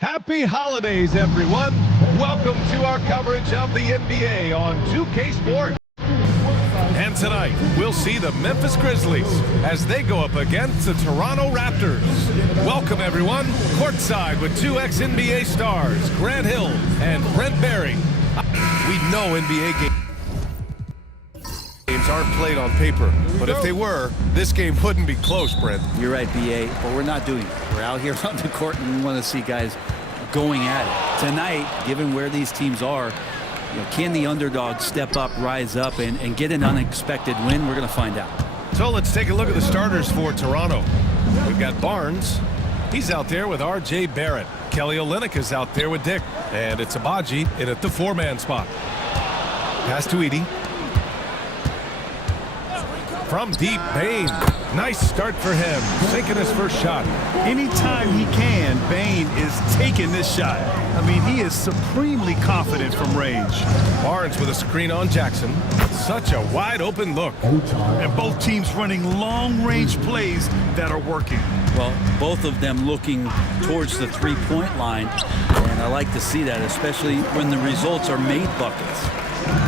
Happy holidays, everyone. Welcome to our coverage of the NBA on 2K Sports. And tonight, we'll see the Memphis Grizzlies as they go up against the Toronto Raptors. Welcome, everyone. Courtside with two ex-NBA stars, Grant Hill and Brent Barry. We know NBA games aren't played on paper, but if they were, this game wouldn't be close, Brent. You're right, BA, but we're not doing it. We're out here on the court, and we want to see guys going at it. Tonight, given where these teams are, can the underdog step up, rise up, and get an unexpected win? We're going to find out. So let's take a look at the starters for Toronto. We've got Barnes. He's out there with R.J. Barrett. Kelly Olynyk is out there with Dick. And it's Abaji in at the four-man spot. Pass to Edey. From deep, Bane. Nice start for him, sinking his first shot. Anytime he can, Bane is taking this shot. I mean, he is supremely confident from range. Barnes with a screen on Jackson. Such a wide open look. And both teams running long-range plays that are working. Well, both of them looking towards the three-point line, and I like to see that, especially when the results are made buckets.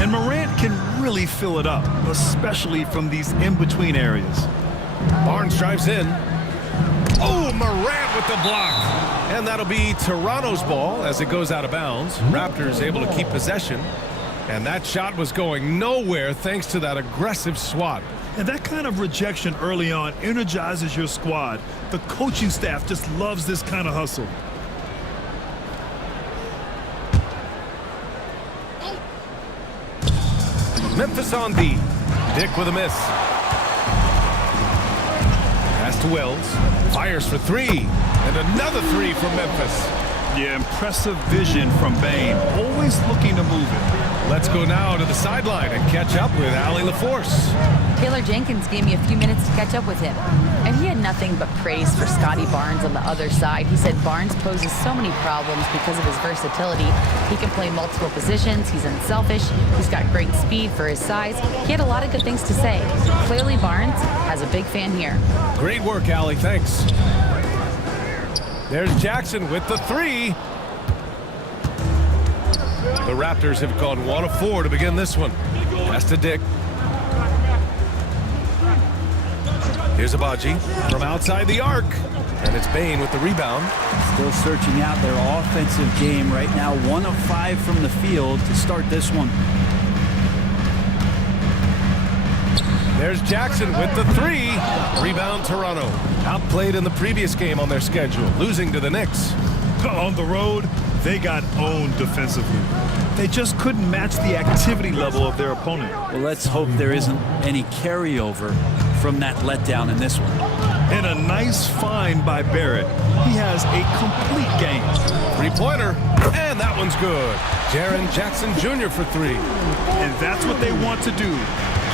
And Morant can really fill it up, especially from these in-between areas. Barnes drives in. Oh, Morant with the block. And that'll be Toronto's ball as it goes out of bounds. Raptors able to keep possession. And that shot was going nowhere thanks to that aggressive swat. And that kind of rejection early on energizes your squad. The coaching staff just loves this kind of hustle. Memphis on D. Dick with a miss. Pass to Wells. Fires for three. And another three from Memphis. Yeah, impressive vision from Bane. Always looking to move it. Let's go now to the sideline and catch up with Allie LaForce. Taylor Jenkins gave me a few minutes to catch up with him, and he had nothing but praise for Scotty Barnes on the other side. He said Barnes poses so many problems because of his versatility. He can play multiple positions, he's unselfish, he's got great speed for his size. He had a lot of good things to say. Clearly Barnes has a big fan here. Great work, Allie, thanks. There's Jackson with the three. The Raptors have gone 1 of 4 to begin this one. Pass to Dick. Here's Abaji from outside the arc. And it's Bane with the rebound. Still searching out their offensive game right now. 1 of 5 from the field to start this one. There's Jackson with the three. Rebound Toronto. Outplayed in the previous game on their schedule, losing to the Knicks. On the road, they got owned defensively. They just couldn't match the activity level of their opponent. Well, let's hope there isn't any carryover from that letdown in this one. And a nice find by Barrett. He has a complete game. Three-pointer, and that one's good. Jaren Jackson Jr. for three. And that's what they want to do.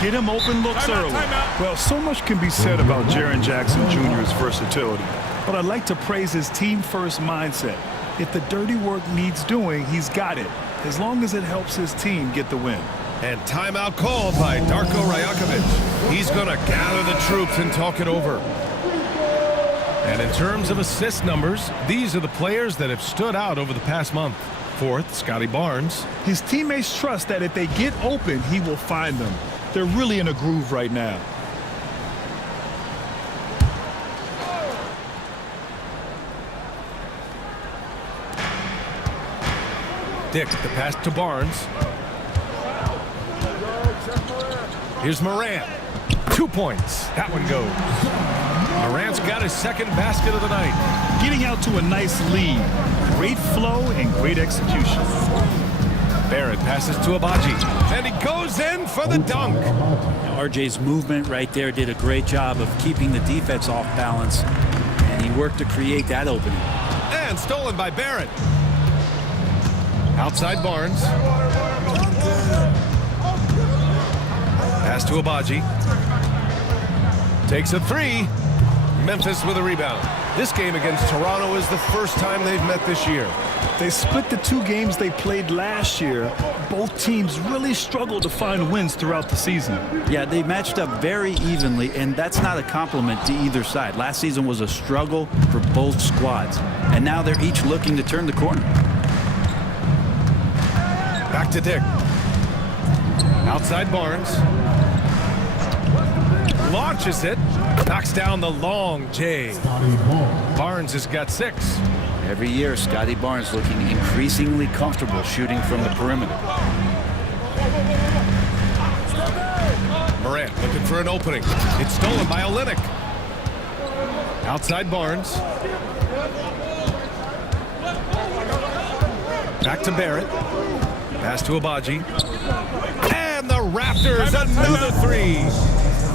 Get him open looks early. Well, so much can be said about Jaren Jackson Jr.'s versatility. But I'd like to praise his team-first mindset. If the dirty work needs doing, he's got it, as long as it helps his team get the win. And timeout called by Darko Rajakovic. He's going to gather the troops and talk it over. And in terms of assist numbers, these are the players that have stood out over the past month. Fourth, Scotty Barnes. His teammates trust that if they get open, he will find them. They're really in a groove right now. Dick, the pass to Barnes. Here's Morant. 2 points. That one goes. Morant's got his second basket of the night. Getting out to a nice lead. Great flow and great execution. Barrett passes to Abaji. And he goes in for the dunk. Now, RJ's movement right there did a great job of keeping the defense off balance. And he worked to create that opening. And stolen by Barrett. Outside Barnes. Pass to Abaji. Takes a three. Memphis with a rebound. This game against Toronto is the first time they've met this year. They split the 2 games they played last year. Both teams really struggled to find wins throughout the season. Yeah, they matched up very evenly, and that's not a compliment to either side. Last season was a struggle for both squads, and now they're each looking to turn the corner. Back to Dick. Outside Barnes. Launches it. Knocks down the long J. Barnes has got 6. Every year, Scotty Barnes looking increasingly comfortable shooting from the perimeter. Morant looking for an opening. It's stolen by Olynyk. Outside Barnes. Back to Barrett. Pass to Abaji. And the Raptors, another 3.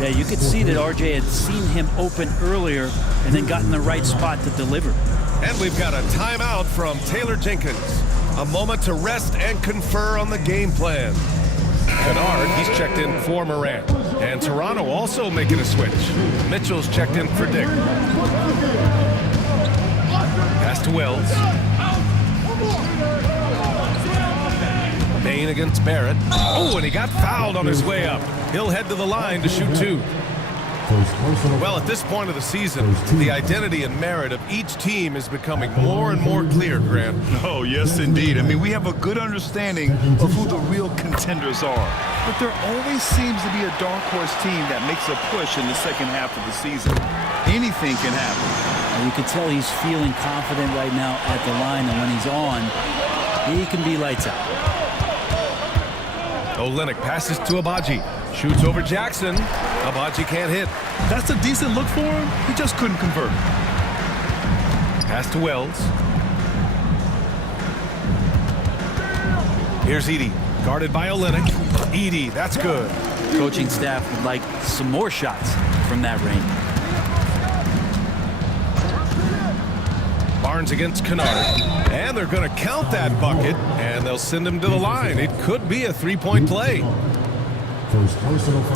Yeah, you could see that RJ had seen him open earlier and then got in the right spot to deliver. And we've got a timeout from Taylor Jenkins. A moment to rest and confer on the game plan. Kennard, he's checked in for Morant. And Toronto also making a switch. Mitchell's checked in for Dick. Pass to Wells. Payne against Barrett. Oh, and he got fouled on his way up. He'll head to the line to shoot 2. Well, at this point of the season, the identity and merit of each team is becoming more and more clear, Grant. Oh, yes, indeed. I mean, we have a good understanding of who the real contenders are. But there always seems to be a dark horse team that makes a push in the second half of the season. Anything can happen. And you can tell he's feeling confident right now at the line, and when he's on, he can be lights out. Olynyk passes to Abaji. Shoots over Jackson. Abaji can't hit. That's a decent look for him. He just couldn't convert. Pass to Wells. Here's Edey. Guarded by Olynyk. Edey, that's good. Coaching staff would like some more shots from that range. Barnes against Kennard. And they're going to count that bucket. And they'll send him to the line. It could be a 3-point play.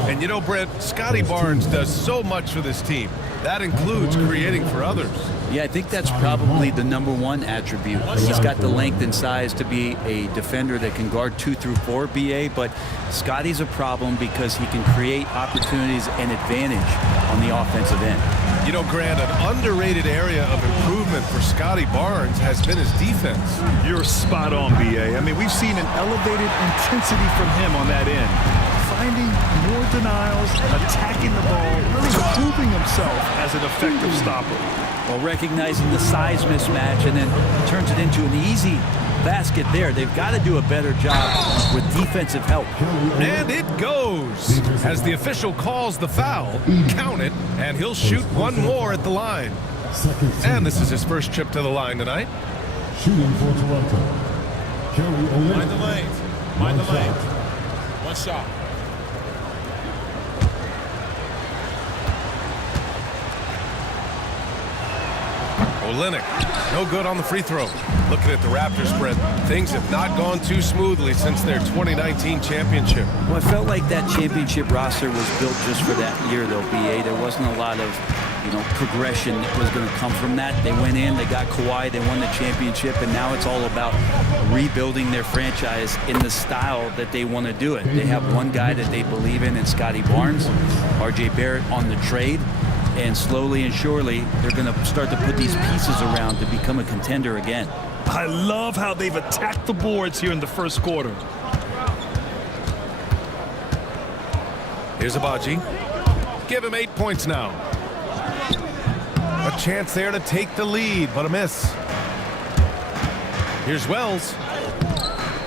And you know, Brent, Scotty Barnes does so much for this team. That includes creating for others. Yeah, I think that's probably the #1 attribute. He's got the length and size to be a defender that can guard 2 through 4, BA, but Scotty's a problem because he can create opportunities and advantage on the offensive end. You know, Grant, an underrated area of improvement for Scotty Barnes has been his defense. You're spot on, BA. I mean, we've seen an elevated intensity from him on that end. Finding more denials, attacking the ball, really proving himself as an effective stopper. Well, recognizing the size mismatch and then turns it into an easy basket there. They've got to do a better job with defensive help. And it goes. As the official calls the foul, count it, and he'll shoot one more at the line. And this is his first trip to the line tonight. Shooting for Toronto. Mind the lane. Mind the lane. One shot. Olynyk, no good on the free throw. Looking at the Raptors spread, things have not gone too smoothly since their 2019 championship. Well, I felt like that championship roster was built just for that year, though, BA. There wasn't a lot of, progression that was going to come from that. They went in, they got Kawhi, they won the championship, and now it's all about rebuilding their franchise in the style that they want to do it. They have one guy that they believe in Scotty Barnes, RJ Barrett on the trade. And slowly and surely, they're going to start to put these pieces around to become a contender again. I love how they've attacked the boards here in the first quarter. Here's Abaji. Give him 8 points now. A chance there to take the lead, but a miss. Here's Wells.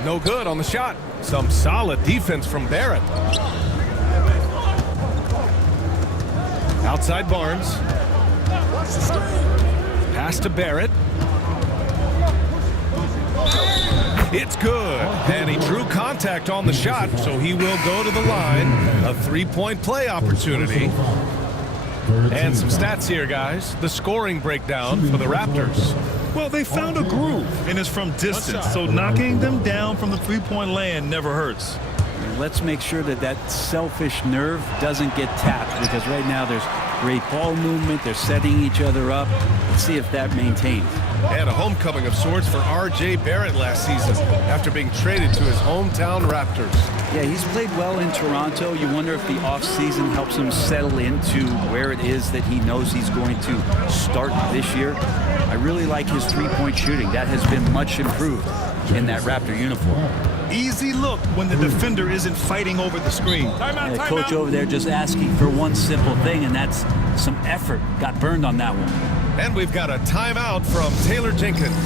No good on the shot. Some solid defense from Barrett. Outside Barnes. Pass to Barrett. It's good. And he drew contact on the shot, so he will go to the line. A 3-point play opportunity. And some stats here, guys. The scoring breakdown for the Raptors. Well, they found a groove, and it's from distance, so knocking them down from the three-point land never hurts. Let's make sure that selfish nerve doesn't get tapped, because right now there's great ball movement. They're setting each other up. Let's see if that maintains. And a homecoming of sorts for R.J. Barrett last season after being traded to his hometown Raptors. Yeah, he's played well in Toronto. You wonder if the offseason helps him settle into where it is that he knows he's going to start this year. I really like his three-point shooting. That has been much improved in that Raptor uniform. Easy look when the defender isn't fighting over the screen. And the coach over there just asking for one simple thing, and that's some effort. Got burned on that one. And we've got a timeout from Taylor Jenkins.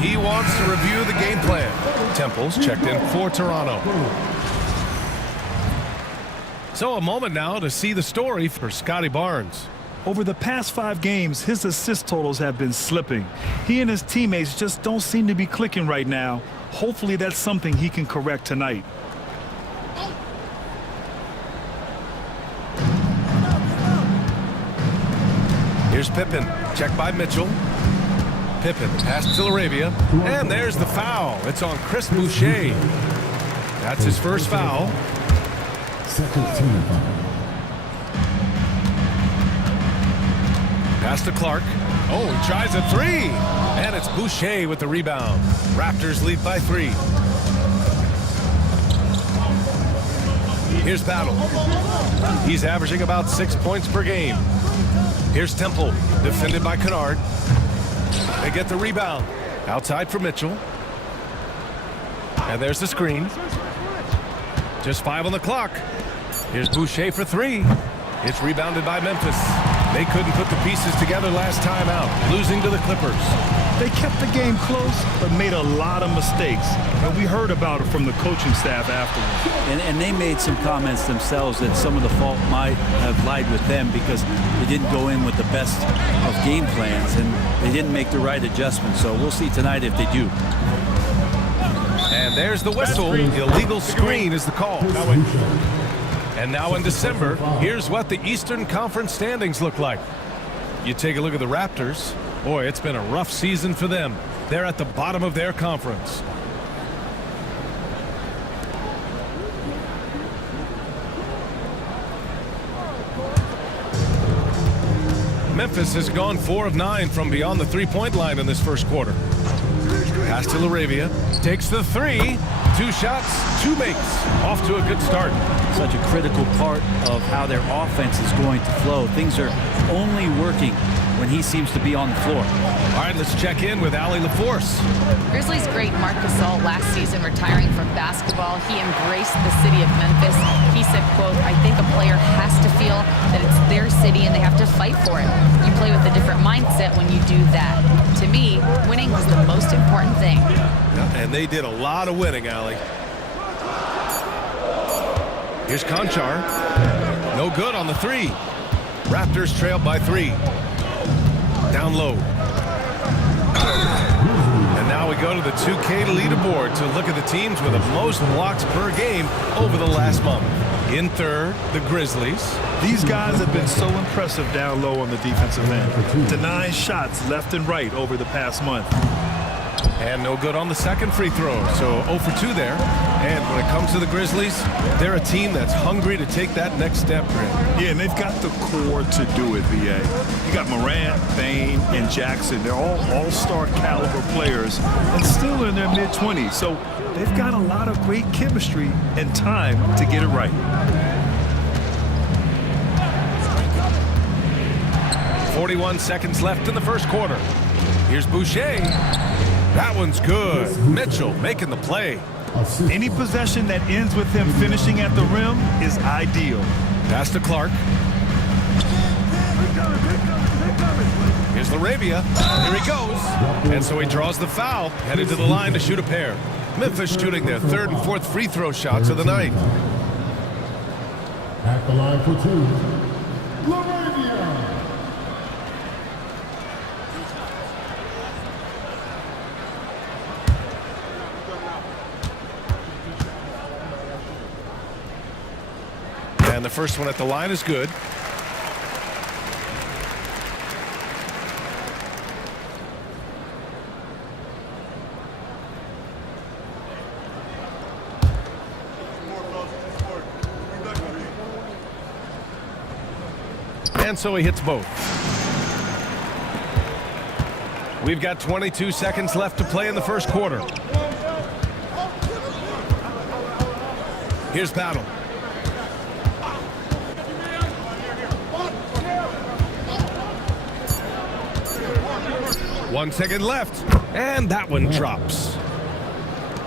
He wants to review the game plan. Temple's checked in for Toronto. So a moment now to see the story for Scotty Barnes. Over the past 5 games, his assist totals have been slipping. He and his teammates just don't seem to be clicking right now. Hopefully that's something he can correct tonight. Here's Pippen, checked by Mitchell. Pippen, pass to Laravia, and there's the foul. It's on Chris Boucher. That's his first foul. Second team foul. Pass to Clark. Oh, he tries a 3. And it's Boucher with the rebound. Raptors lead by 3. Here's Battle. He's averaging about 6 points per game. Here's Temple, defended by Kennard. They get the rebound. Outside for Mitchell. And there's the screen. Just 5 on the clock. Here's Boucher for 3. It's rebounded by Memphis. They couldn't put the pieces together last time out, losing to the Clippers. They kept the game close, but made a lot of mistakes. And we heard about it from the coaching staff afterwards. And they made some comments themselves that some of the fault might have lied with them because they didn't go in with the best of game plans and they didn't make the right adjustments. So we'll see tonight if they do. And there's the whistle. Illegal screen is the call. And now in December, here's what the Eastern Conference standings look like. You take a look at the Raptors. Boy, it's been a rough season for them. They're at the bottom of their conference. Memphis has gone 4 of 9 from beyond the three-point line in this first quarter. Pass to Laravia. Takes the 3. 2 shots, 2 makes. Off to a good start. Such a critical part of how their offense is going to flow. Things are only working when he seems to be on the floor. All right, let's check in with Allie LaForce. Grizzlies great Marc Gasol last season retiring from basketball. He embraced the city of Memphis. He said, quote, "I think a player has to feel that it's their city and they have to fight for it. You play with a different mindset when you do that. To me, winning was the most important thing." Yeah, and they did a lot of winning, Allie. Here's Conchar. No good on the 3. Raptors trailed by 3. Down low. And now we go to the 2K leaderboard to look at the teams with the most blocks per game over the last month. In third, the Grizzlies. These guys have been so impressive down low on the defensive end. Denying shots left and right over the past month. And no good on the second free throw, so 0 for 2 there. And when it comes to the Grizzlies, they're a team that's hungry to take that next step, Grant. Yeah, and they've got the core to do it, VA. You got Morant, Bane, and Jackson. They're all all-star caliber players and still in their mid-20s. So they've got a lot of great chemistry and time to get it right. 41 seconds left in the first quarter. Here's Boucher. That one's good. Mitchell making the play. Any possession that ends with him finishing at the rim is ideal. Pass to Clark. Here's Laravia. Here he goes. And so he draws the foul, headed to the line to shoot a pair. Memphis shooting their 3rd and 4th free throw shots of the night. At the line for 2, Laravia. And the first one at the line is good. And so he hits both. We've got 22 seconds left to play in the first quarter. Here's Battle. One second left, and that one drops.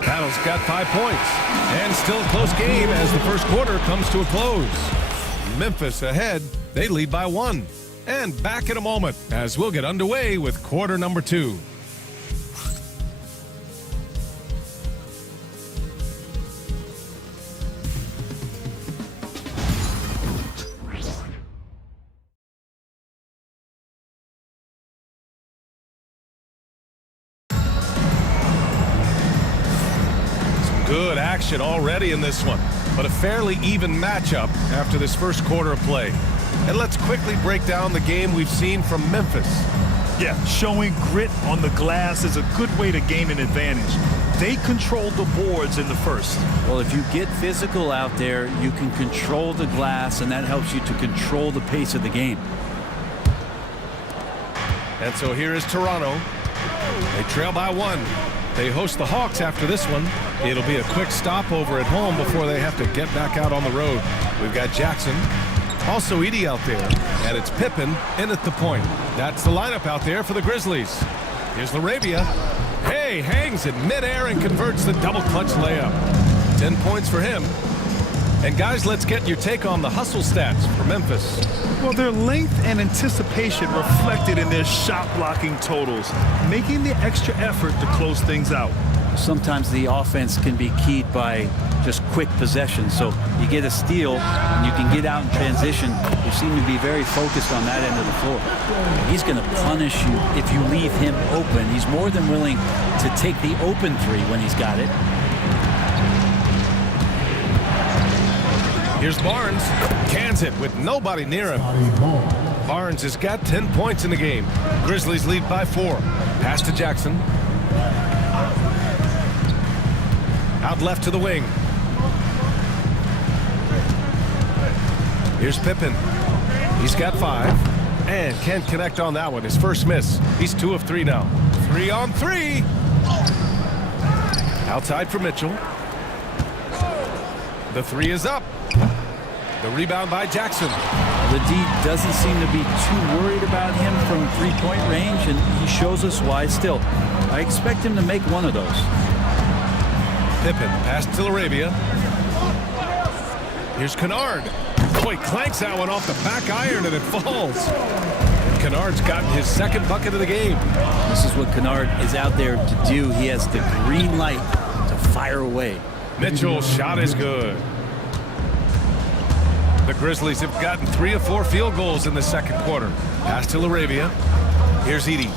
Battle's got 5 points, and still a close game as the first quarter comes to a close. Memphis ahead, they lead by 1. And back in a moment as we'll get underway with quarter number 2. Good action already in this one, but a fairly even matchup after this first quarter of play. And let's quickly break down the game we've seen from Memphis. Yeah, showing grit on the glass is a good way to gain an advantage. They controlled the boards in the first. Well, if you get physical out there, you can control the glass, and that helps you to control the pace of the game. And so here is Toronto. They trail by 1. They host the Hawks after this one. It'll be a quick stopover at home before they have to get back out on the road. We've got Jackson. Also Edey out there. And it's Pippen in at the point. That's the lineup out there for the Grizzlies. Here's Laravia. Hey, hangs in midair and converts the double clutch layup. 10 points for him. And guys, let's get your take on the hustle stats for Memphis. Well, their length and anticipation reflected in their shot blocking totals, making the extra effort to close things out. Sometimes the offense can be keyed by just quick possession. So you get a steal and you can get out in transition. You seem to be very focused on that end of the floor. He's going to punish you if you leave him open. He's more than willing to take the open three when he's got it. Here's Barnes. Cans it with nobody near him. Barnes has got 10 points in the game. Grizzlies lead by 4. Pass to Jackson. Out left to the wing. Here's Pippen. He's got 5. And can't connect on that one. His first miss. He's 2 of 3 now. 3 on 3. Outside for Mitchell. The 3 is up. The rebound by Jackson. The D doesn't seem to be too worried about him from three-point range, and he shows us why still. I expect him to make one of those. Pippen pass to Laravia. Here's Kennard. Boy, clanks that one off the back iron and it falls. Kennard's gotten his second bucket of the game. This is what Kennard is out there to do. He has the green light to fire away. Mitchell's shot is good. The Grizzlies have gotten 3 of 4 field goals in the second quarter. Pass to Laravia. Here's Edey.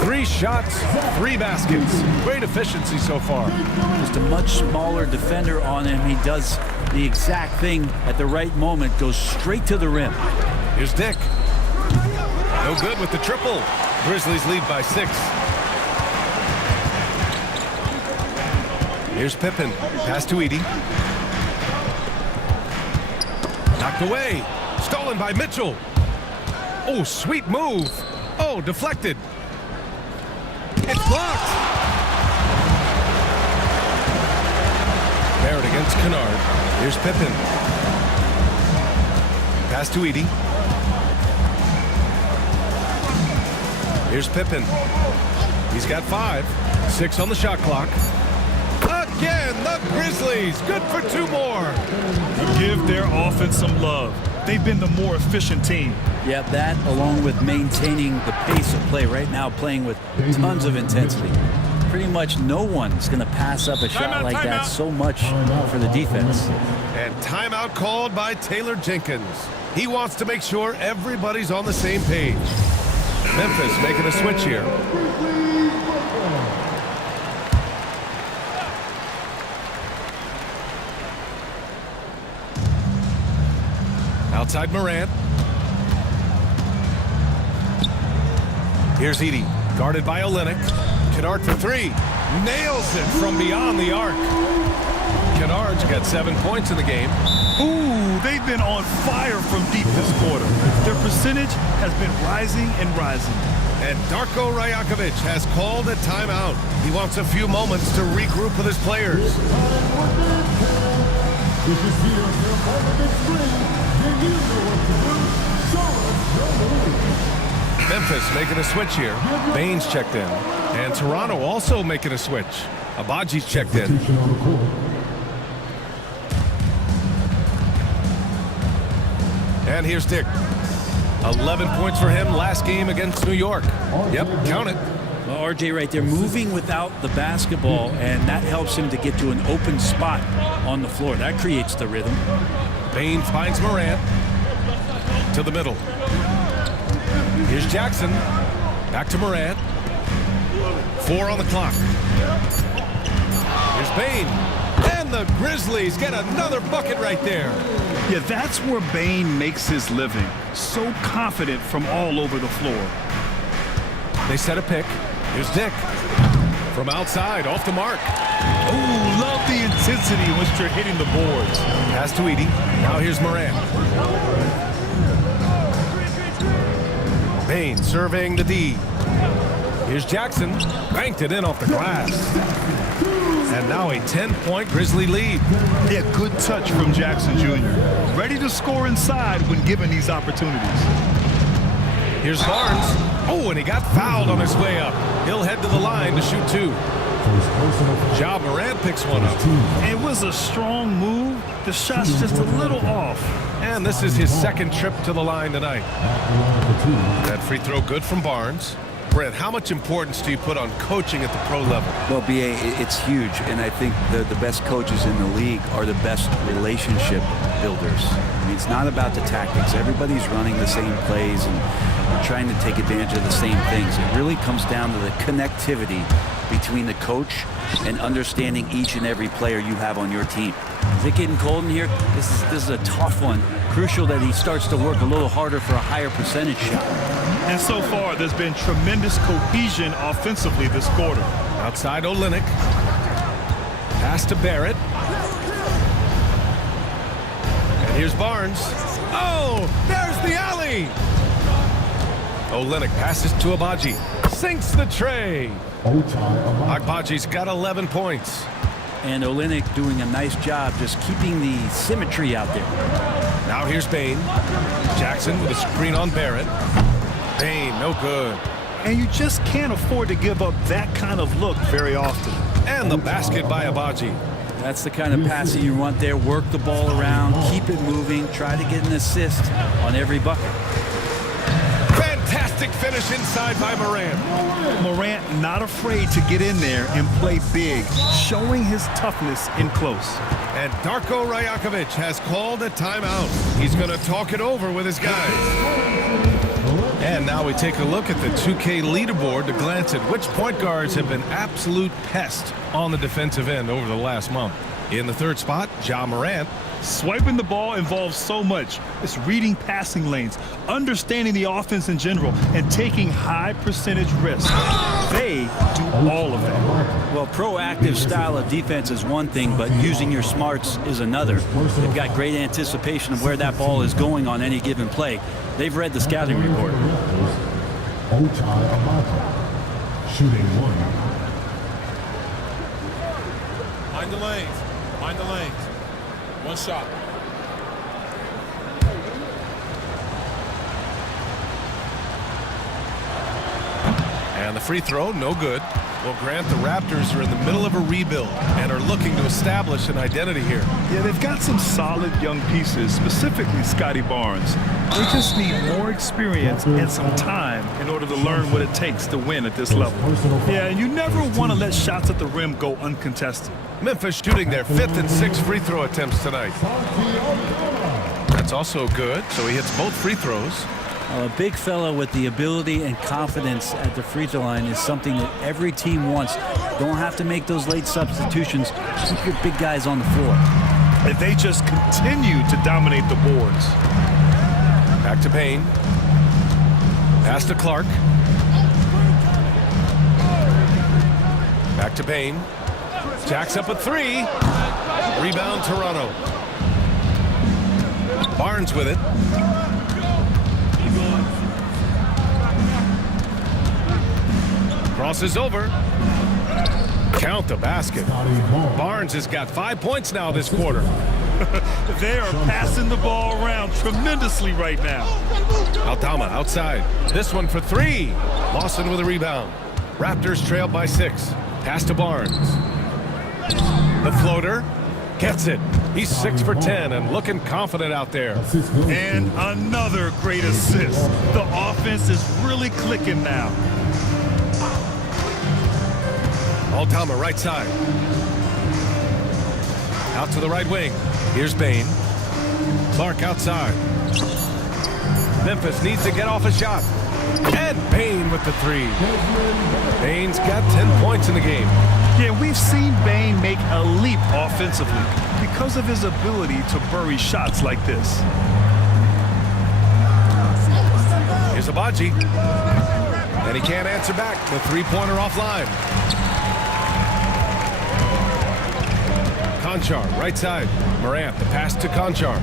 3 shots, 3 baskets. Great efficiency so far. Just a much smaller defender on him. He does the exact thing at the right moment. Goes straight to the rim. Here's Dick. No good with the triple. Grizzlies lead by 6. Here's Pippen. Pass to Edey. Knocked away. Stolen by Mitchell. Oh, sweet move. Oh, deflected. It's blocked. Barrett against Kennard. Here's Pippen. Pass to Edey. Here's Pippen. He's got 5. 6 on the shot clock. Again, the Grizzlies. Good for 2 more. Give their offense some love. They've been the more efficient team. Yeah, that along with maintaining the pace of play right now, playing with tons of intensity. Pretty much no one's going to pass up a shot like that so much for the defense. And timeout called by Taylor Jenkins. He wants to make sure everybody's on the same page. Memphis making a switch here. Outside Morant. Here's Edey, guarded by Olynyk. Kennard for 3. Nails it from beyond the arc. Kennard's got 7 points in the game. Ooh, they've been on fire from deep this quarter. Their percentage has been rising and rising. And Darko Rajakovic has called a timeout. He wants a few moments to regroup with his players. If you see yourself on the big screen, then you know what to do. Show us your move. Memphis making a switch here. Baines checked in. And Toronto also making a switch. Abaji's checked in. Substitution on the court. And here's Dick. 11 points for him last game against New York. Yep, count it. Well, RJ right there, moving without the basketball, and that helps him to get to an open spot on the floor. That creates the rhythm. Bain finds Morant. To the middle. Here's Jackson. Back to Morant. 4 on the clock. Here's Bain. And the Grizzlies get another bucket right there. Yeah, that's where Bane makes his living. So confident from all over the floor. They set a pick. Here's Dick. From outside, off the mark. Oh, love the intensity in which they're hitting the boards. Pass to Edie. Now here's Morant. Bain serving the D. Here's Jackson. Banked it in off the glass. And now a 10-point Grizzly lead. Yeah, good touch from Jackson Jr. Ready to score inside when given these opportunities. Here's Barnes. Oh, and he got fouled on his way up. He'll head to the line to shoot 2. Ja Morant picks one up. It was a strong move. The shot's just a little off. And this is his second trip to the line tonight. That free throw good from Barnes. Brent, how much importance do you put on coaching at the pro level? Well, BA, it's huge, and I think the best coaches in the league are the best relationship builders. I mean, it's not about the tactics. Everybody's running the same plays and trying to take advantage of the same things. It really comes down to the connectivity between the coach and understanding each and every player you have on your team. Is it getting cold in here? This is a tough one. Crucial that he starts to work a little harder for a higher percentage shot. And so far, there's been tremendous cohesion offensively this quarter. Outside Olynyk. Pass to Barrett. And here's Barnes. Oh, there's the alley. Olynyk passes to Abaji. Sinks the tray. Agbaji's got 11 points. And Olynyk doing a nice job just keeping the symmetry out there. Now here's Bain. Jackson with a screen on Barrett. Bain, no good. And you just can't afford to give up that kind of look very often. And the basket by Abaji. That's the kind of passing you want there. Work the ball around, keep it moving, try to get an assist on every bucket. Fantastic finish inside by Morant. Morant not afraid to get in there and play big, showing his toughness in close. And Darko Rajakovic has called a timeout. He's going to talk it over with his guys. And now we take a look at the 2K leaderboard to glance at which point guards have been absolute pests on the defensive end over the last month. In the third spot, Ja Morant. Swiping the ball involves so much. It's reading passing lanes, understanding the offense in general, and taking high percentage risks. They do all of that. Well, proactive style of defense is one thing, but using your smarts is another. They've got great anticipation of where that ball is going on any given play. They've read the scouting report. Shooting 1. Mind the lanes. Mind the lanes. One shot. And the free throw, no good. Well, Grant, the Raptors are in the middle of a rebuild and are looking to establish an identity here. Yeah, they've got some solid young pieces, specifically Scotty Barnes. They just need more experience and some time in order to learn what it takes to win at this level. Yeah, and you never want to let shots at the rim go uncontested. Memphis shooting their 5th and 6th free throw attempts tonight. That's also good, so he hits both free throws. A big fella with the ability and confidence at the free throw line is something that every team wants. Don't have to make those late substitutions. Keep your big guys on the floor. And they just continue to dominate the boards. Back to Payne. Pass to Clark. Back to Payne. Jacks up a 3. Rebound Toronto. Barnes with it. Crosses over. Count the basket. Barnes has got 5 points now this quarter. They are passing the ball around tremendously right now. Aldama outside. This one for three. Lawson with a rebound. Raptors trail by 6. Pass to Barnes. The floater. Gets it. He's 6 for 10 and looking confident out there. And another great assist. The offense is really clicking now. Aldama right side. Out to the right wing. Here's Bain. Clark outside. Memphis needs to get off a shot. And Bain with the three. Bain's got 10 points in the game. Yeah, we've seen Bain make a leap offensively because of his ability to bury shots like this. Here's Abaji. And he can't answer back. The three-pointer offline. Conchar, right side. Morant, the pass to Conchar.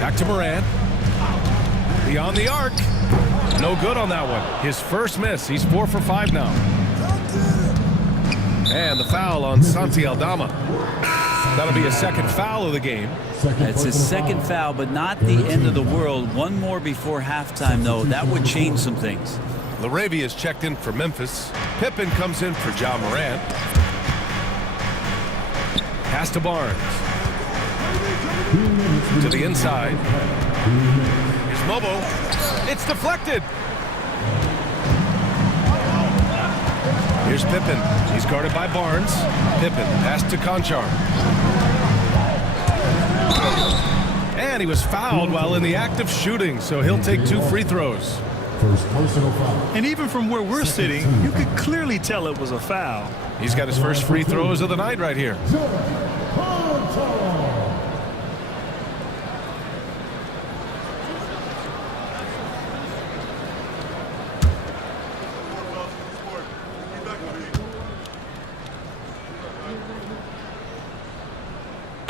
Back to Morant. Beyond the arc. No good on that one. His first miss. He's 4 for 5 now. And the foul on Santi Aldama. That'll be a second foul of the game. It's his second foul, but not the end of the world. One more before halftime, though. That would change some things. LaRavia is checked in for Memphis. Pippen comes in for Ja Morant. Pass to Barnes. To the inside. Here's Mobo. It's deflected. Here's Pippen. He's guarded by Barnes. Pippen. Pass to Conchar. And he was fouled while in the act of shooting, so he'll take 2 free throws. First personal foul. And even from where we're sitting, you could clearly tell it was a foul. He's got his first free throws of the night right here.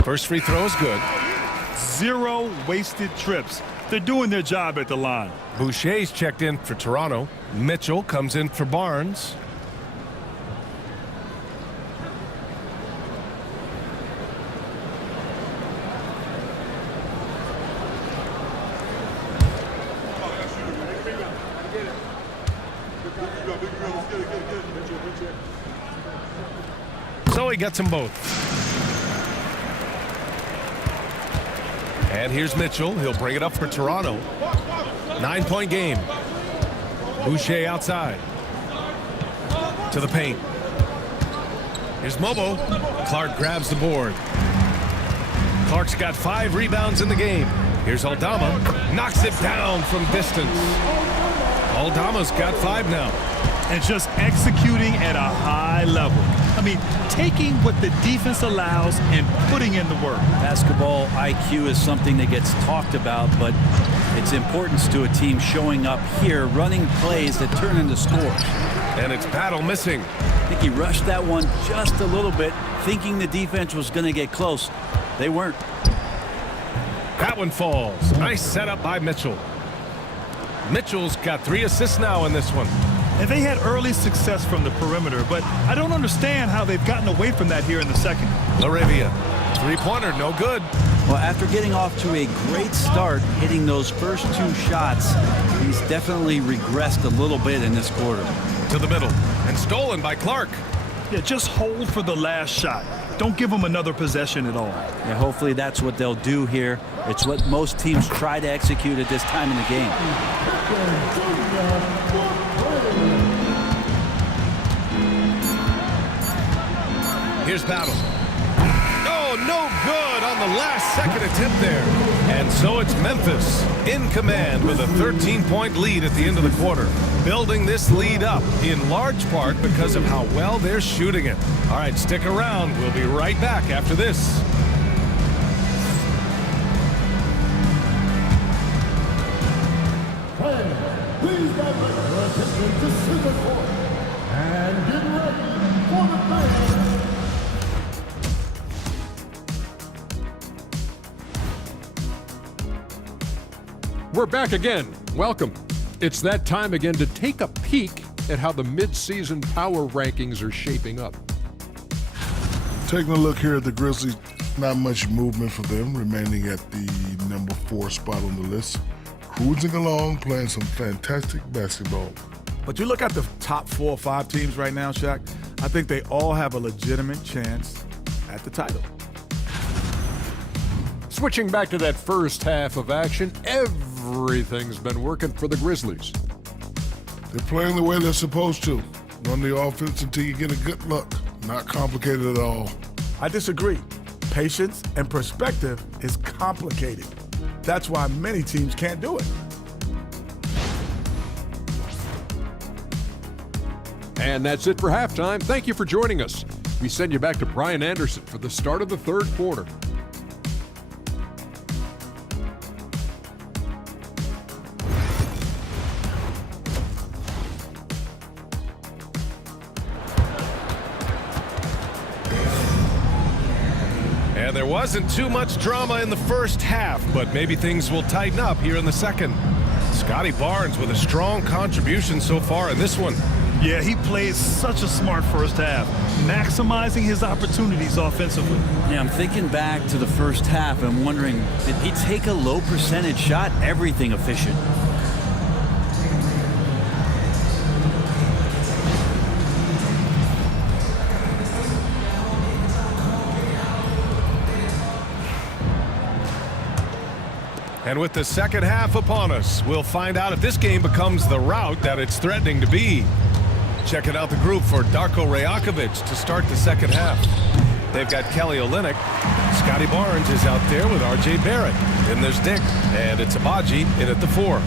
First free throw is good. 0 wasted trips. They're doing their job at the line. Boucher's checked in for Toronto. Mitchell comes in for Barnes. So he gets them both. And here's Mitchell. He'll bring it up for Toronto. 9-point game. Boucher outside. To the paint. Here's Mobo. Clark grabs the board. Clark's got 5 rebounds in the game. Here's Aldama. Knocks it down from distance. Aldama's got 5 now. And just executing at a high level. I mean, taking what the defense allows and putting in the work. Basketball IQ is something that gets talked about, but its importance to a team showing up here, running plays that turn into scores. And it's Battle missing. I think he rushed that one just a little bit, thinking the defense was going to get close. They weren't. That one falls. Nice setup by Mitchell. Mitchell's got 3 assists now in this one. And they had early success from the perimeter, but I don't understand how they've gotten away from that here in the second. LaRavia. Three-pointer, no good. Well, after getting off to a great start, hitting those first 2 shots, he's definitely regressed a little bit in this quarter. To the middle. And stolen by Clark. Yeah, just hold for the last shot. Don't give them another possession at all. Yeah, hopefully that's what they'll do here. It's what most teams try to execute at this time in the game. Here's Battle. Oh, no good on the last second attempt there. And so it's Memphis in command with a 13-point lead at the end of the quarter. Building this lead up in large part because of how well they're shooting it. All right, stick around. We'll be right back after this. Please direct your attention to center court and get ready for the play. we're back again. Welcome. It's that time again to take a peek at how the mid-season power rankings are shaping up. Taking a look here at the Grizzlies, not much movement for them, remaining at the number 4 spot on the list. Cruising along, playing some fantastic basketball. But you look at the top 4 or 5 teams right now, Shaq, I think they all have a legitimate chance at the title. Switching back to that first half of action, everything's been working for the Grizzlies. They're playing the way they're supposed to. Run the offense until you get a good look. Not complicated at all. I disagree. Patience and perspective is complicated. That's why many teams can't do it. And that's it for halftime. Thank you for joining us. We send you back to Brian Anderson for the start of the third quarter. And there wasn't too much drama in the first half, but maybe things will tighten up here in the second. Scotty Barnes with a strong contribution so far in this one. Yeah, he played such a smart first half, maximizing his opportunities offensively. Yeah, I'm thinking back to the first half and wondering, did he take a low percentage shot? Everything efficient. And with the second half upon us, we'll find out if this game becomes the rout that it's threatening to be. Checking out the group for Darko Rajakovic to start the second half. They've got Kelly Olynyk. Scotty Barnes is out there with R.J. Barrett. Then there's Dick, and it's Abaji in at the 4.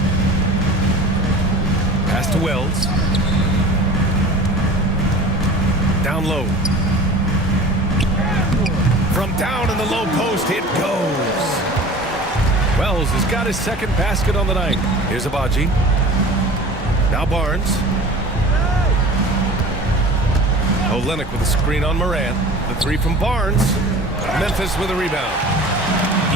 Pass to Wells. Down low. From down in the low post, it goes. Wells has got his second basket on the night. Here's Abaji. Now Barnes. Olynyk with a screen on Morant. The 3 from Barnes. Memphis with a rebound.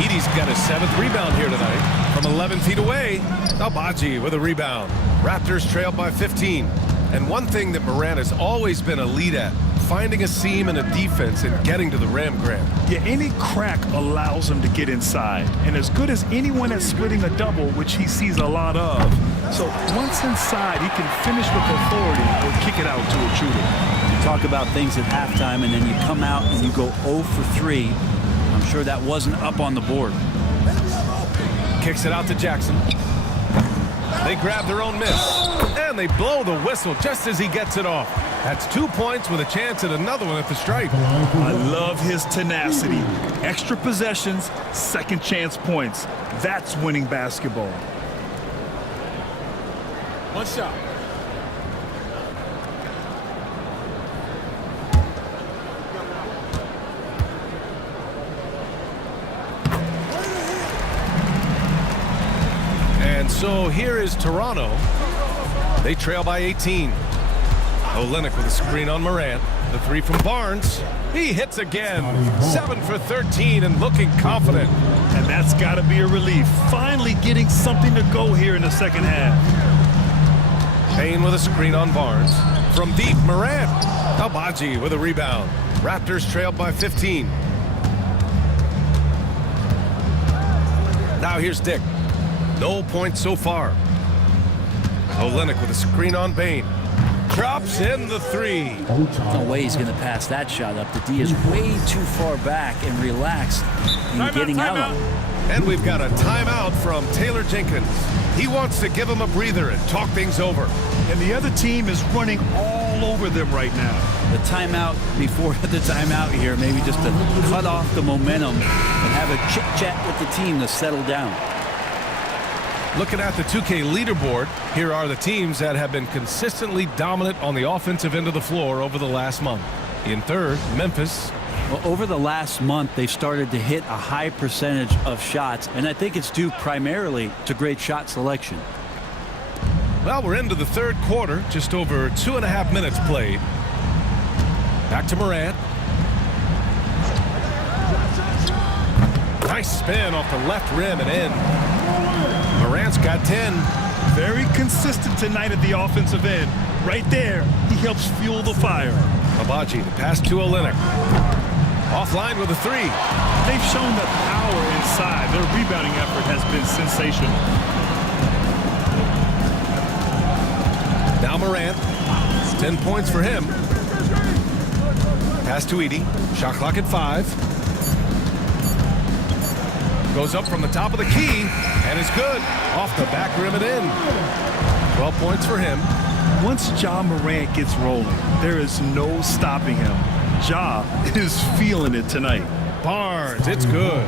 Edey's got his 7th rebound here tonight. From 11 feet away, Abaji with a rebound. Raptors trail by 15. And one thing that Morant has always been elite at, finding a seam in a defense and getting to the rim, Grant. Yeah, any crack allows him to get inside. And as good as anyone at splitting a double, which he sees a lot of. So once inside, he can finish with authority or kick it out to a shooter. You talk about things at halftime, and then you come out and you go 0 for 3. I'm sure that wasn't up on the board. Kicks it out to Jackson. They grab their own miss, and they blow the whistle just as he gets it off. That's 2 points with a chance at another one at the stripe. I love his tenacity. Extra possessions, second chance points. That's winning basketball. One shot. And so here is Toronto. They trail by 18. Olynyk with a screen on Morant. The 3 from Barnes. He hits again. 7 for 13 and looking confident. And that's got to be a relief. Finally getting something to go here in the second half. Payne with a screen on Barnes. From deep, Morant. Abaji with a rebound. Raptors trailed by 15. Now here's Dick. No points so far. Olynyk with a screen on Payne. Drops in the 3. No way he's going to pass that shot up. The D is way too far back and relaxed in getting out of it. And we've got a timeout from Taylor Jenkins. He wants to give him a breather and talk things over. And the other team is running all over them right now. The timeout before the timeout here, maybe just to cut off the momentum and have a chit-chat with the team to settle down. Looking at the 2K leaderboard, here are the teams that have been consistently dominant on the offensive end of the floor over the last month. In third, Memphis. Well, over the last month, they've started to hit a high percentage of shots, and I think it's due primarily to great shot selection. Well, we're into the third quarter, just over 2.5 minutes played. Back to Morant. Nice spin off the left rim and in. Morant's got 10. Very consistent tonight at the offensive end. Right there, he helps fuel the fire. Abaji, the pass to Olynyk. Offline with a 3. They've shown the power inside. Their rebounding effort has been sensational. Now Morant. It's 10 points for him. Pass to Edie. Shot clock at 5. Goes up from the top of the key and is good. Off the back rim and in. 12 points for him. Once Ja Morant gets rolling, there is no stopping him. Ja is feeling it tonight. Barnes, it's good.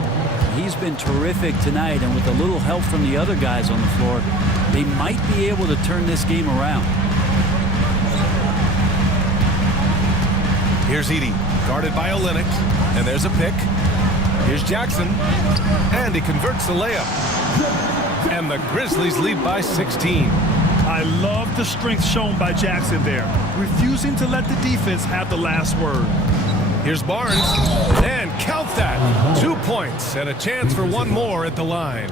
He's been terrific tonight, and with a little help from the other guys on the floor, they might be able to turn this game around. Here's Edie, guarded by Olynyk, and there's a pick. Here's Jackson, and he converts the layup. And the Grizzlies lead by 16. I love the strength shown by Jackson there, refusing to let the defense have the last word. Here's Barnes, and count that. 2 points and a chance for one more at the line.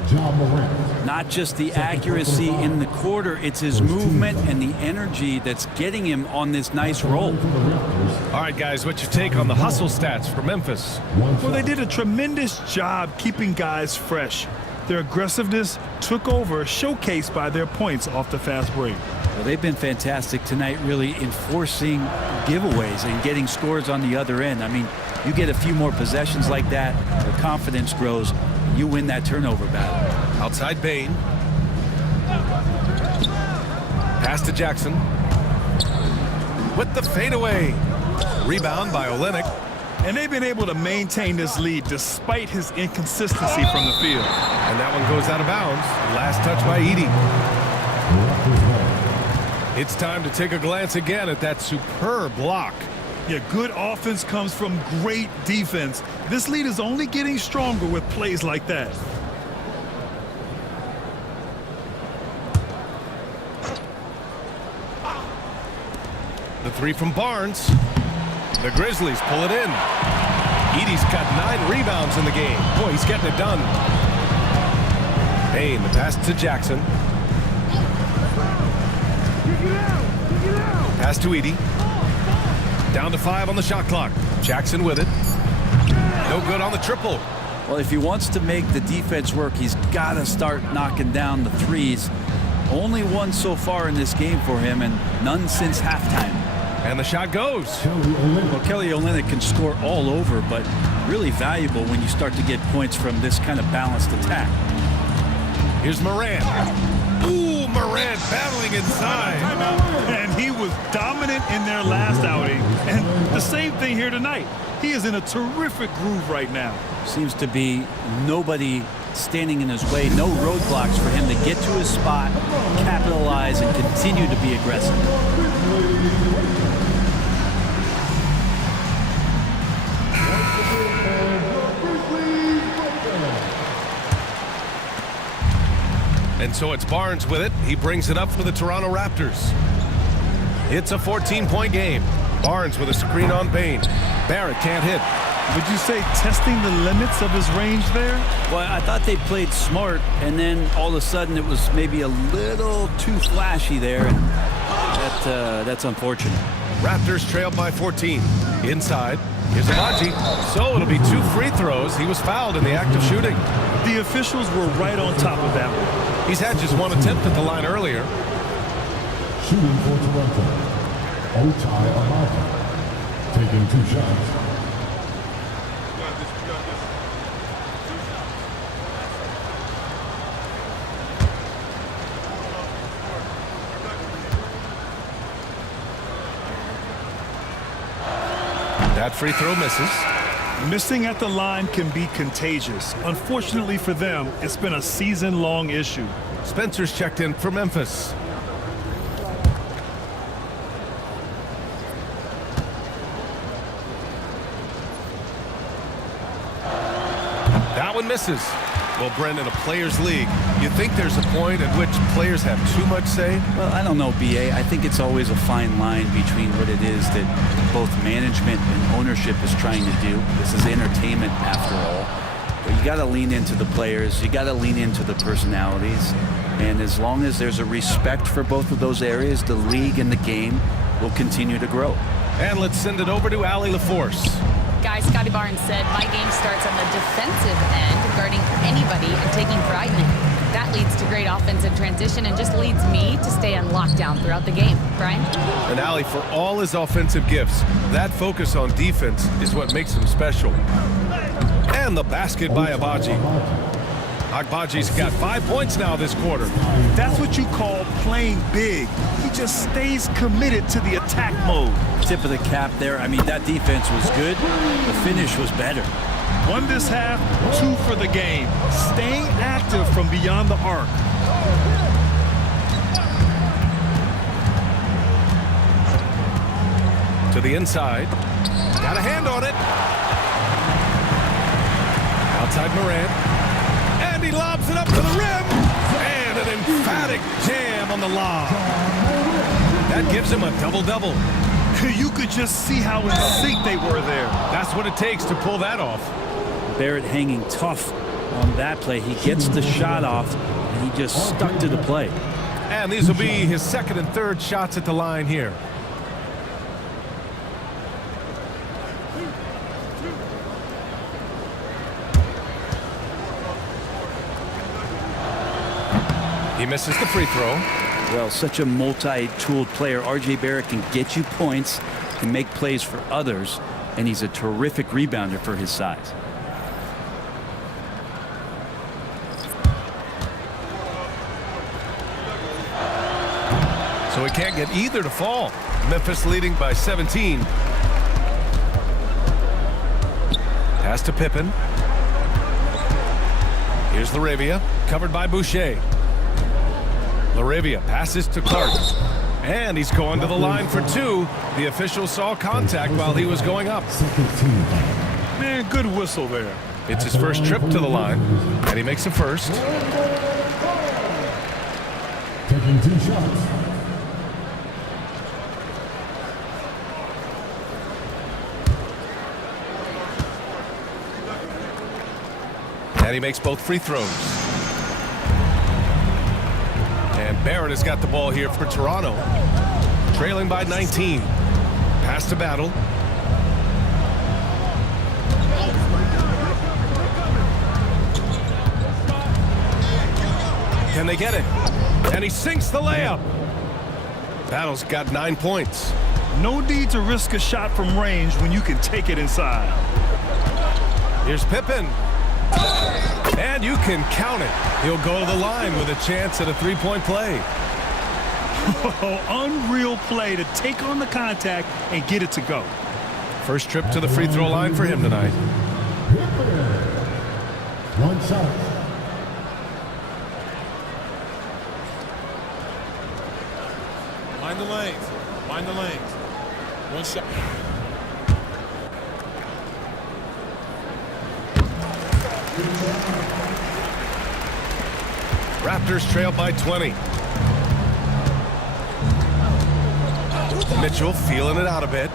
Not just the accuracy in the quarter, it's his movement and the energy that's getting him on this nice roll. All right, guys, what's your take on the hustle stats for Memphis? Well, they did a tremendous job keeping guys fresh. Their aggressiveness took over, showcased by their points off the fast break. Well, they've been fantastic tonight, really enforcing giveaways and getting scores on the other end. I mean, you get a few more possessions like that, the confidence grows, and you win that turnover battle. Outside Bain. Pass to Jackson. With the fadeaway. Rebound by Olynyk. And they've been able to maintain this lead despite his inconsistency from the field. And that one goes out of bounds. Last touch by Edie. It's time to take a glance again at that superb block. Yeah, good offense comes from great defense. This lead is only getting stronger with plays like that. The 3 from Barnes. The Grizzlies pull it in. Edie's got 9 rebounds in the game. Boy, he's getting it done. Bain, the pass to Jackson. Pass to Edie. Down to 5 on the shot clock. Jackson with it. No good on the triple. Well, if he wants to make the defense work, he's got to start knocking down the threes. Only one so far in this game for him, and none since halftime. And the shot goes. Well, Kelly Olynyk can score all over, but really valuable when you start to get points from this kind of balanced attack. Here's Morant. Ooh, Morant battling inside. And he was dominant in their last outing. And the same thing here tonight. He is in a terrific groove right now. Seems to be nobody standing in his way, no roadblocks for him to get to his spot, capitalize, and continue to be aggressive. And so it's Barnes with it. He brings it up for the Toronto Raptors. It's a 14-point game. Barnes with a screen on Bain. Barrett can't hit. Would you say testing the limits of his range there? Well, I thought they played smart, and then all of a sudden it was maybe a little too flashy there, and that's unfortunate. Raptors trail by 14. Inside. Here's Abaji. So it'll be 2 free throws. He was fouled in the act of shooting. The officials were right on top of that one. He's had just 1 attempt at the line earlier. Shooting for Toronto, Ochai Agbaji, taking 2 shots. That free throw misses. Missing at the line can be contagious. Unfortunately for them, it's been a season-long issue. Spencer's checked in for Memphis. That one misses. Well, Brendan, a players' league, you think there's a point at which players have too much say? Well, I don't know, B.A. I think it's always a fine line between what it is that both management and ownership is trying to do. This is entertainment, after all. But you got to lean into the players. You got to lean into the personalities. And as long as there's a respect for both of those areas, the league and the game will continue to grow. And let's send it over to Allie LaForce. Guys, Scotty Barnes said, my game starts on the defensive end, guarding anybody and taking pride in it. That leads to great offensive transition and just leads me to stay on lockdown throughout the game. Brian? And Allie, for all his offensive gifts, that focus on defense is what makes him special. And the basket by Agbaji. Agbaji's got 5 points now this quarter. That's what you call playing big. He just stays committed to the attack mode. Tip of the cap there. I mean, that defense was good. The finish was better. 1 this half, 2 for the game. Staying active from beyond the arc. To the inside. Got a hand on it. Outside Morant. And he lobs it up to the rim. And an emphatic jam on the lob. That gives him a double-double. You could just see how in sync they were there. That's what it takes to pull that off. Barrett hanging tough on that play. He gets the shot off, and he just stuck to the play. And these will be his second and third shots at the line here. He misses the free throw. Well, such a multi-tooled player. R.J. Barrett can get you points, can make plays for others, and he's a terrific rebounder for his size. So he can't get either to fall. Memphis leading by 17. Pass to Pippen. Here's Laravia, covered by Boucher. Laravia passes to Clark. And he's going to the line for 2. The official saw contact while he was going up. Man, good whistle there. It's his first trip to the line, and he makes a first. Taking 2 shots. And he makes both free throws. And Barrett has got the ball here for Toronto. Trailing by 19. Pass to Battle. Can they get it? And he sinks the layup. Battle's got 9 points. No need to risk a shot from range when you can take it inside. Here's Pippen. And you can count it. He'll go to the line with a chance at a 3-point play. Oh, unreal play to take on the contact and get it to go. First trip to the free throw line for him tonight. 1 shot. Mind the lanes. Mind the lanes. 1 shot. Raptors trail by 20. Mitchell feeling it out a bit.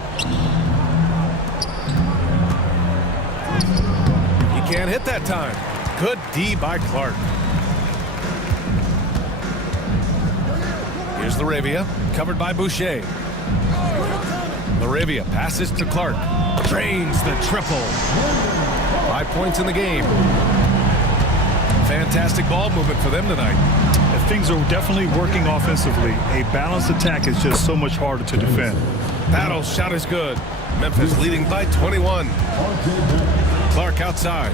He can't hit that time. Good D by Clark. Here's Laravia, covered by Boucher. Laravia passes to Clark. Drains the triple. 5 points in the game. Fantastic ball movement for them tonight. And things are definitely working offensively. A balanced attack is just so much harder to defend. Battle's shot is good. Memphis leading by 21. Clark outside.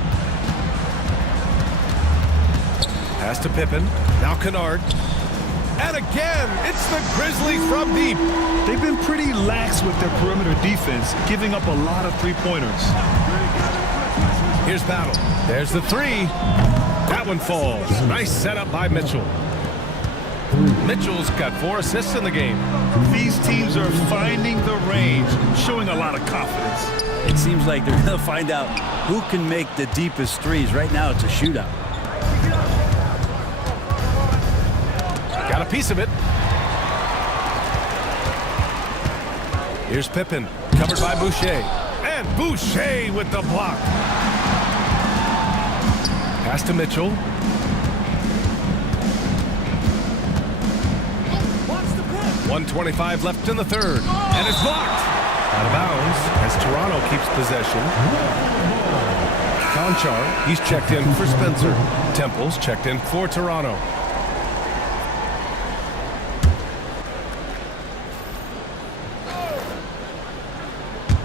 Pass to Pippen. Now Kennard. And again, it's the Grizzlies from deep. They've been pretty lax with their perimeter defense, giving up a lot of three-pointers. Here's Battle. There's the 3. That one falls. Nice setup by Mitchell. Mitchell's got 4 assists in the game. These teams are finding the range, showing a lot of confidence. It seems like they're going to find out who can make the deepest threes. Right now, it's a shootout. Got a piece of it. Here's Pippen, covered by Boucher. And Boucher with the block. Pass to Mitchell. 1:25 left in the third. And it's blocked. Out of bounds as Toronto keeps possession. Conchar, he's checked in for Spencer. Temple's checked in for Toronto.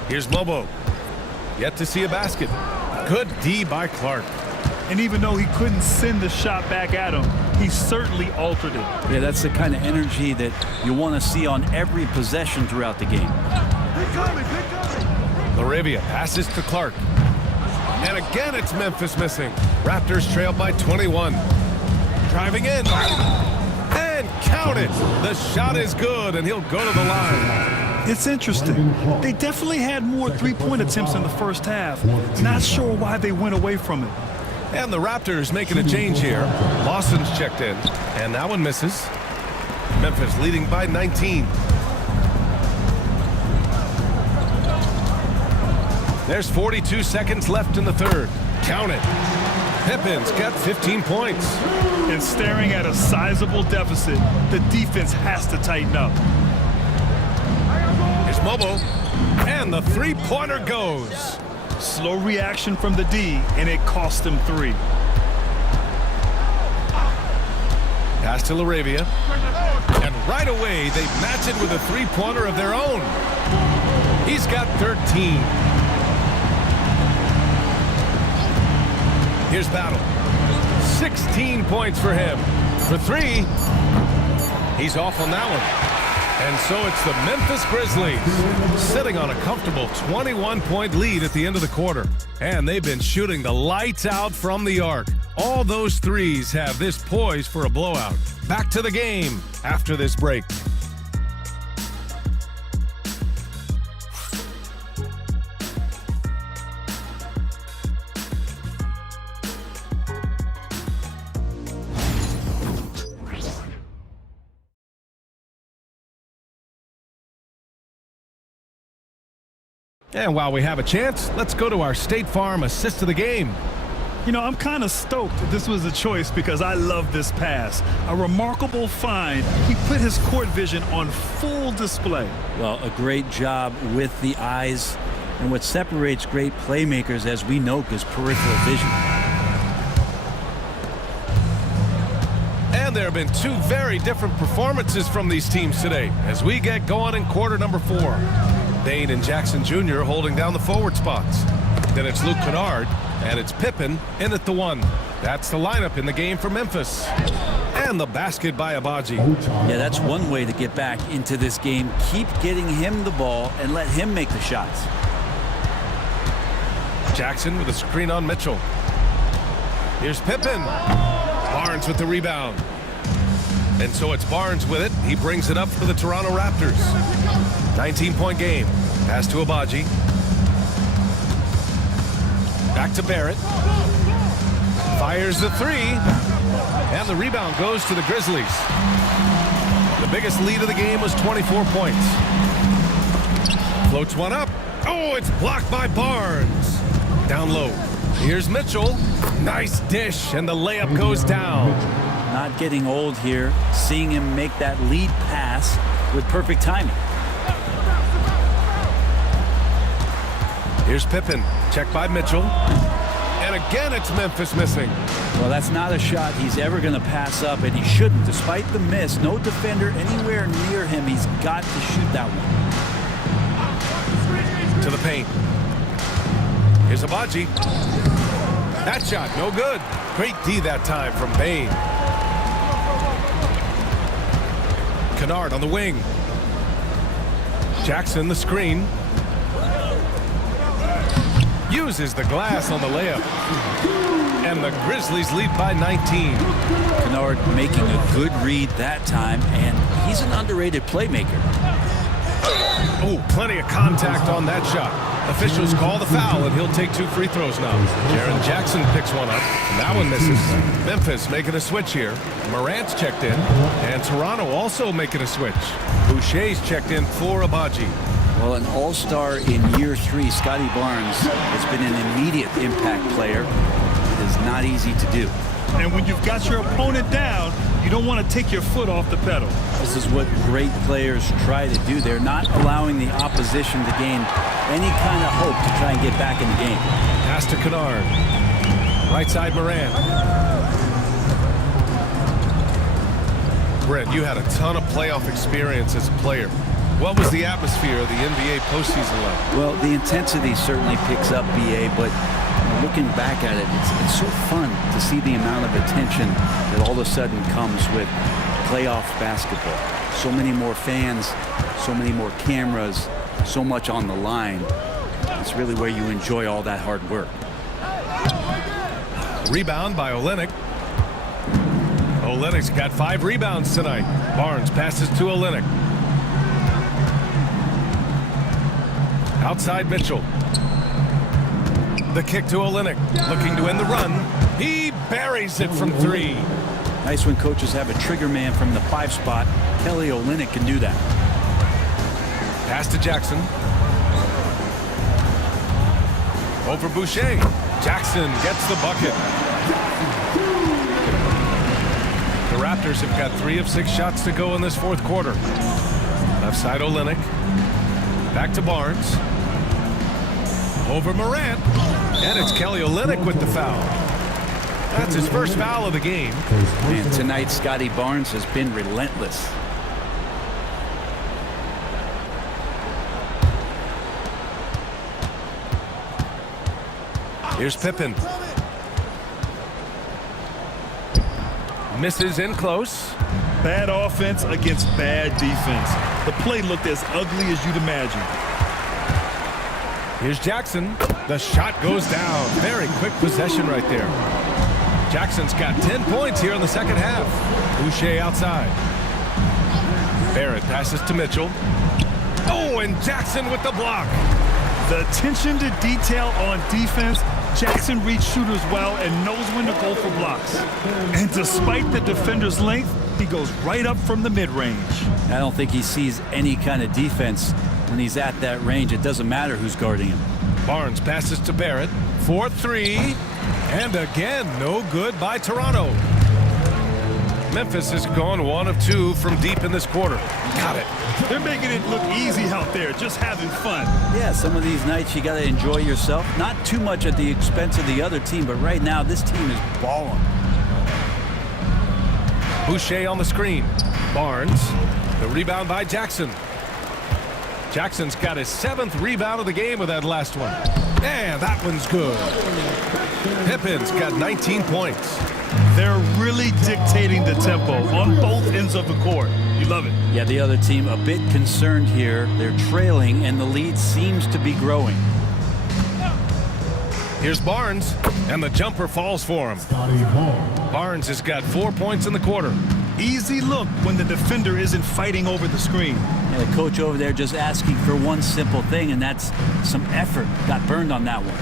Here's Lobo. Yet to see a basket. Good D by Clark. And even though he couldn't send the shot back at him, he certainly altered it. Yeah, that's the kind of energy that you want to see on every possession throughout the game. Laravia passes to Clark. And again, it's Memphis missing. Raptors trail by 21. Driving in. And count it. The shot is good, and he'll go to the line. It's interesting. They definitely had more three-point attempts in the first half. Not sure why they went away from it. And the Raptors making a change here. Lawson's checked in, and that one misses. Memphis leading by 19. There's 42 seconds left in the third. Count it. Pippin's got 15 points. And staring at a sizable deficit, the defense has to tighten up. Here's Mobo, and the three-pointer goes. Slow reaction from the D, and it cost him 3. Pass to Laravia. And right away, they match it with a three-pointer of their own. He's got 13. Here's Battle. 16 points for him. For 3, he's off on that one. And so it's the Memphis Grizzlies sitting on a comfortable 21-point lead at the end of the quarter. And they've been shooting the lights out from the arc. All those threes have this poised for a blowout. Back to the game after this break. And while we have a chance, let's go to our State Farm assist of the game. You know, I'm kind of stoked this was a choice because I love this pass. A remarkable find. He put his court vision on full display. Well, a great job with the eyes. And what separates great playmakers, as we know, is peripheral vision. And there have been 2 very different performances from these teams today as we get going in quarter number 4. Dane and Jackson Jr. holding down the forward spots. Then it's Luke Kennard, and it's Pippen in at the 1. That's the lineup in the game for Memphis. And the basket by Abaji. Yeah, that's one way to get back into this game. Keep getting him the ball and let him make the shots. Jackson with a screen on Mitchell. Here's Pippen. Barnes with the rebound. And so it's Barnes with it. He brings it up for the Toronto Raptors. 19-point game. Pass to Abaji. Back to Barrett. Fires the 3. And the rebound goes to the Grizzlies. The biggest lead of the game was 24 points. Floats one up. Oh, it's blocked by Barnes. Down low. Here's Mitchell. Nice dish, and the layup goes down. Not getting old here. Seeing him make that lead pass with perfect timing. Here's Pippen. Checked by Mitchell. And again, it's Memphis missing. Well, that's not a shot he's ever going to pass up, and he shouldn't. Despite the miss, no defender anywhere near him. He's got to shoot that one. To the paint. Here's Abaji. That shot, no good. Great D that time from Bain. Kennard on the wing. Jackson the screen. Uses the glass on the layup. And the Grizzlies lead by 19. Kennard making a good read that time, and he's an underrated playmaker. Oh, plenty of contact on that shot. Officials call the foul, and he'll take 2 free throws now. Jaren Jackson picks one up, and that one misses. Memphis making a switch here. Morant's checked in, and Toronto also making a switch. Boucher's checked in for Abaji. Well, an all-star in year 3, Scotty Barnes, has been an immediate impact player. It is not easy to do. And when you've got your opponent down, you don't want to take your foot off the pedal. This is what great players try to do. They're not allowing the opposition to gain any kind of hope to try and get back in the game. Pass to Kennard. Right side Moran. Brent, you had a ton of playoff experience as a player. What was the atmosphere of the NBA postseason like? Well, the intensity certainly picks up, BA, but looking back at it, it's so fun to see the amount of attention that all of a sudden comes with playoff basketball. So many more fans, so many more cameras, so much on the line. It's really where you enjoy all that hard work. Rebound by Olynyk. Olynyk's got 5 rebounds tonight. Barnes passes to Olynyk. Outside Mitchell. The kick to Olynyk, looking to end the run. He buries it from 3. Nice when coaches have a trigger man from the 5 spot. Kelly Olynyk can do that. Pass to Jackson. Over Boucher. Jackson gets the bucket. The Raptors have got 3 of 6 shots to go in this 4th quarter. Left side Olynyk. Back to Barnes. Over Morant. And it's Kelly Olynyk with the foul. That's his first foul of the game. And tonight, Scotty Barnes has been relentless. Here's Pippen. Misses in close. Bad offense against bad defense. The play looked as ugly as you'd imagine. Here's Jackson. The shot goes down. Very quick possession right there. Jackson's got 10 points here in the second half. Boucher outside. Barrett passes to Mitchell. Oh, and Jackson with the block. The attention to detail on defense. Jackson reads shooters well and knows when to go for blocks. And despite the defender's length, he goes right up from the mid-range. I don't think he sees any kind of defense when he's at that range. It doesn't matter who's guarding him. Barnes passes to Barrett. 4-3. And again, no good by Toronto. Memphis has gone 1 of 2 from deep in this quarter. Got it. They're making it look easy out there, just having fun. Yeah, some of these nights you got to enjoy yourself. Not too much at the expense of the other team, but right now this team is balling. Boucher on the screen. Barnes. The rebound by Jackson. Jackson's got his 7th rebound of the game with that last one. And that one's good. Pippen's got 19 points. They're really dictating the tempo on both ends of the court. You love it. Yeah, the other team a bit concerned here. They're trailing, and the lead seems to be growing. Here's Barnes, and the jumper falls for him. Barnes has got 4 points in the quarter. Easy look when the defender isn't fighting over the screen. And the coach over there just asking for one simple thing, and that's some effort. Got burned on that one.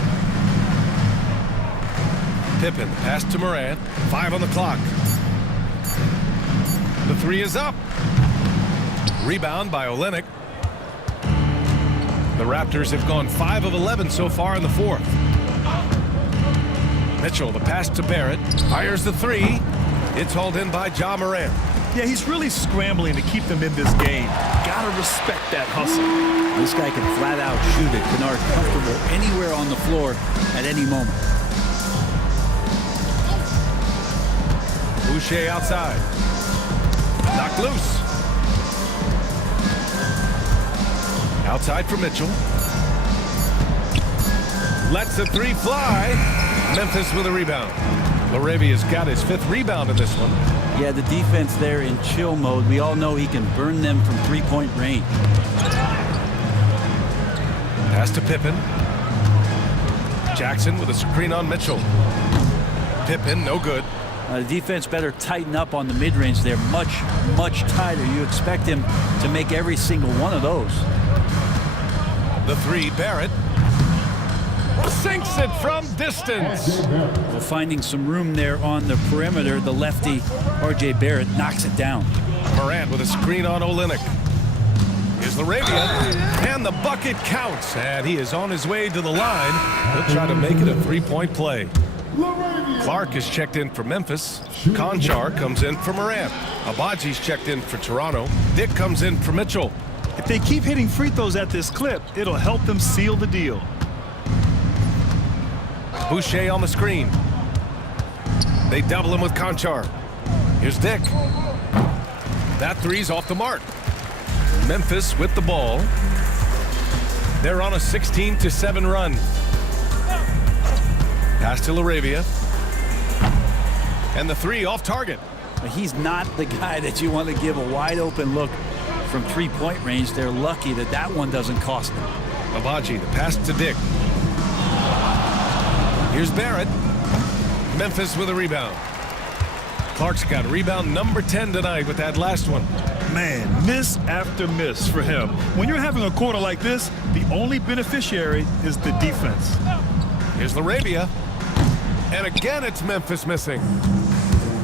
Pippen, pass to Morant. 5 on the clock. The 3 is up. Rebound by Olynyk. The Raptors have gone 5 of 11 so far in the 4th. Mitchell, the pass to Barrett. Fires the 3. It's hauled in by Ja Morant. Yeah, he's really scrambling to keep them in this game. Gotta respect that hustle. This guy can flat out shoot it. Kennard comfortable anywhere on the floor at any moment. Boucher outside. Knocked loose. Outside for Mitchell. Lets the 3 fly. Memphis with a rebound. Laravia's got his 5th rebound in this one. Yeah, the defense there in chill mode. We all know he can burn them from 3-point range. Pass to Pippen. Jackson with a screen on Mitchell. Pippen, no good. The defense better tighten up on the mid-range. They're much, much tighter. You expect him to make every single one of those. The 3, Barrett. Sinks it from distance. Well, finding some room there on the perimeter, the lefty, R.J. Barrett, knocks it down. Morant with a screen on Olynyk. Here's Laravia, and the bucket counts, and he is on his way to the line. He'll try to make it a 3-point play. Clark is checked in for Memphis. Conchar comes in for Morant. Abaji's checked in for Toronto. Dick comes in for Mitchell. If they keep hitting free throws at this clip, it'll help them seal the deal. Boucher on the screen. They double him with Conchar. Here's Dick. That three's off the mark. Memphis with the ball. They're on a 16-7 run. Pass to LaRavia. And the three off target. He's not the guy that you want to give a wide open look from three-point range. They're lucky that that one doesn't cost them. Abaji, the pass to Dick. Here's Barrett. Memphis with a rebound. Clark's got rebound number 10 tonight with that last one. Man, miss after miss for him. When you're having a quarter like this, the only beneficiary is the defense. Here's LaRavia. And again, it's Memphis missing.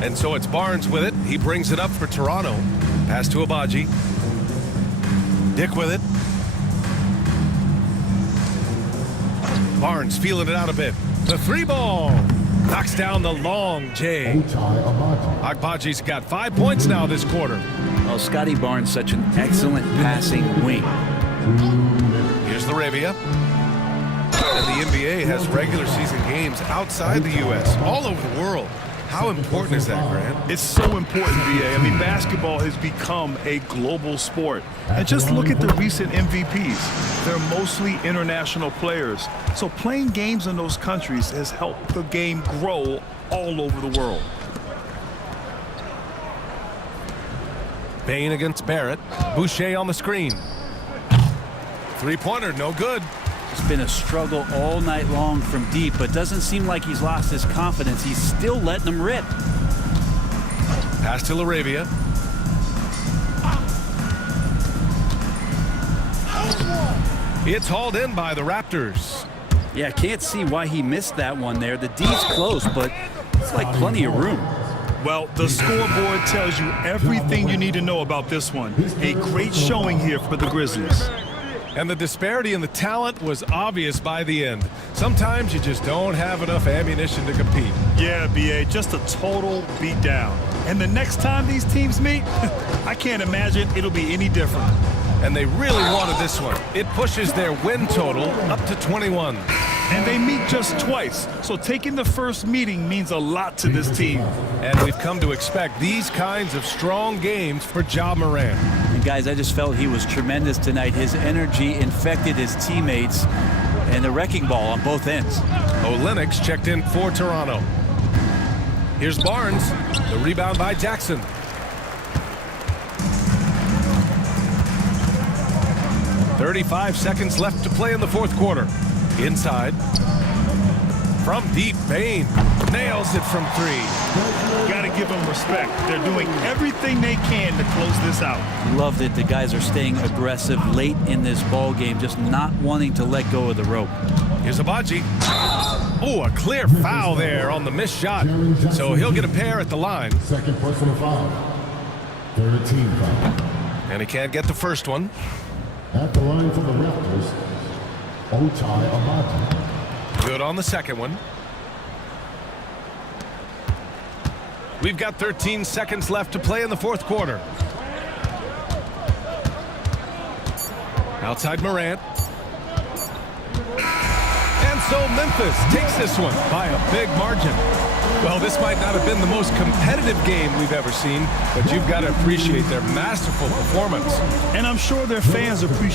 And so it's Barnes with it. He brings it up for Toronto. Pass to Abaji. Dick with it. Barnes feeling it out a bit. The three ball. Knocks down the long J. Agbaji's got 5 points now this quarter. Well, Scotty Barnes, such an excellent passing wing. Here's LaRavia. And the NBA has regular season games outside the U.S., all over the world. How important is that, Grant? It's so important, BA. I mean, basketball has become a global sport. And just look at the recent MVPs. They're mostly international players. So playing games in those countries has helped the game grow all over the world. Bain against Barrett. Boucher on the screen. Three-pointer, no good. It's been a struggle all night long from deep, but doesn't seem like he's lost his confidence. He's still letting them rip. Pass to LaRavia. It's hauled in by the Raptors. Yeah, can't see why he missed that one there. The D's close, but it's like plenty of room. Well, the scoreboard tells you everything you need to know about this one. A great showing here for the Grizzlies. And the disparity in the talent was obvious by the end. Sometimes you just don't have enough ammunition to compete. Yeah, BA, just a total beatdown. And the next time these teams meet, I can't imagine it'll be any different. And they really wanted this one. It pushes their win total up to 21. And they meet just twice, so taking the first meeting means a lot to this team. And we've come to expect these kinds of strong games for Ja Morant. And guys, I just felt he was tremendous tonight. His energy infected his teammates, and the wrecking ball on both ends. Olynyk's checked in for Toronto. Here's Barnes. The rebound by Jackson. .35 seconds left to play in the fourth quarter. Inside. From deep, Bain nails it from three. Got to give them respect. They're doing everything they can to close this out. Love that the guys are staying aggressive late in this ball game, just not wanting to let go of the rope. Here's Abaji. Oh, a clear foul there on the missed shot. So he'll get a pair at the line. Second personal foul. Third team foul. And he can't get the first one. At the line for the Raptors, Abaji. Good on the second one. We've got 13 seconds left to play in the fourth quarter. Outside Morant. And so Memphis takes this one by a big margin. Well, this might not have been the most competitive game we've ever seen, but you've got to appreciate their masterful performance. And I'm sure their fans appreciate